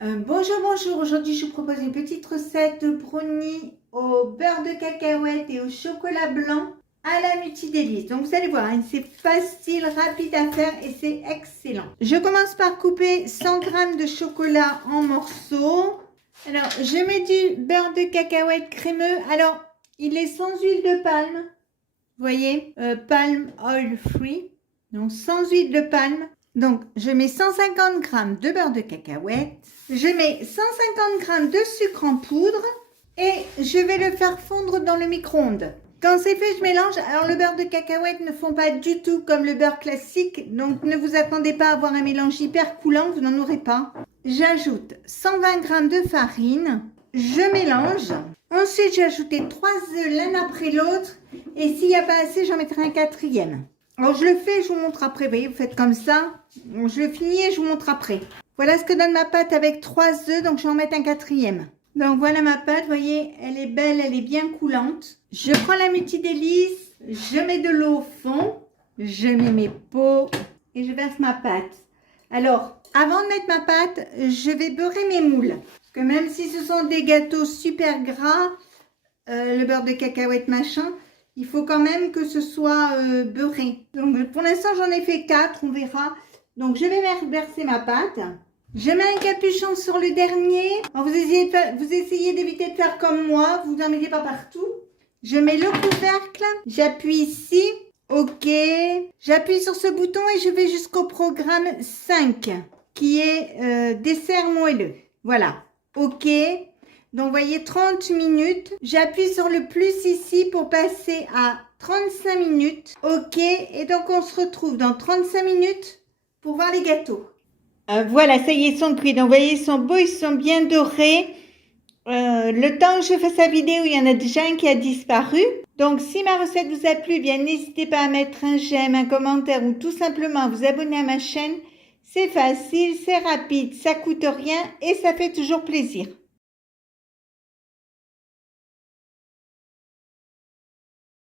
Bonjour, aujourd'hui je vous propose une petite recette de brownie au beurre de cacahuète et au chocolat blanc à la multi-délice. Donc vous allez voir, hein, c'est facile, rapide à faire et c'est excellent. Je commence par couper 100 g de chocolat en morceaux. Alors je mets du beurre de cacahuète crémeux. Alors il est sans huile de palme, vous voyez, palm oil free, donc sans huile de palme. Donc, je mets 150 g de beurre de cacahuète, je mets 150 g de sucre en poudre et je vais le faire fondre dans le micro-ondes. Quand c'est fait, je mélange. Alors, le beurre de cacahuète ne fond pas du tout comme le beurre classique, donc ne vous attendez pas à avoir un mélange hyper coulant, vous n'en aurez pas. J'ajoute 120 g de farine, je mélange. Ensuite, j'ai ajouté 3 œufs l'un après l'autre et s'il n'y a pas assez, j'en mettrai un quatrième. Alors, je le fais, je vous montre après. Vous voyez, vous faites comme ça. Je le finis et je vous montre après. Voilà ce que donne ma pâte avec 3 œufs. Donc, je vais en mettre un quatrième. Donc, voilà ma pâte. Vous voyez, elle est belle, elle est bien coulante. Je prends la multi-délice. Je mets de l'eau au fond. Je mets mes pots et je verse ma pâte. Alors, avant de mettre ma pâte, je vais beurrer mes moules. Parce que même si ce sont des gâteaux super gras, le beurre de cacahuète machin, il faut quand même que ce soit beurré. Donc pour l'instant j'en ai fait 4, on verra. Donc je vais verser ma pâte. Je mets un capuchon sur le dernier. Alors, vous essayez d'éviter de faire comme moi, vous n'en mettez pas partout. Je mets le couvercle, j'appuie ici. Ok, j'appuie sur ce bouton et je vais jusqu'au programme 5 qui est dessert moelleux. Voilà, ok. Donc, vous voyez, 30 minutes. J'appuie sur le plus ici pour passer à 35 minutes. Ok, et donc on se retrouve dans 35 minutes pour voir les gâteaux. Voilà, ça y est, ils sont cuits. Donc, vous voyez, ils sont beaux, ils sont bien dorés. Le temps que je fasse la vidéo, il y en a déjà un qui a disparu. Donc, si ma recette vous a plu, bien n'hésitez pas à mettre un j'aime, un commentaire ou tout simplement à vous abonner à ma chaîne. C'est facile, c'est rapide, ça coûte rien et ça fait toujours plaisir.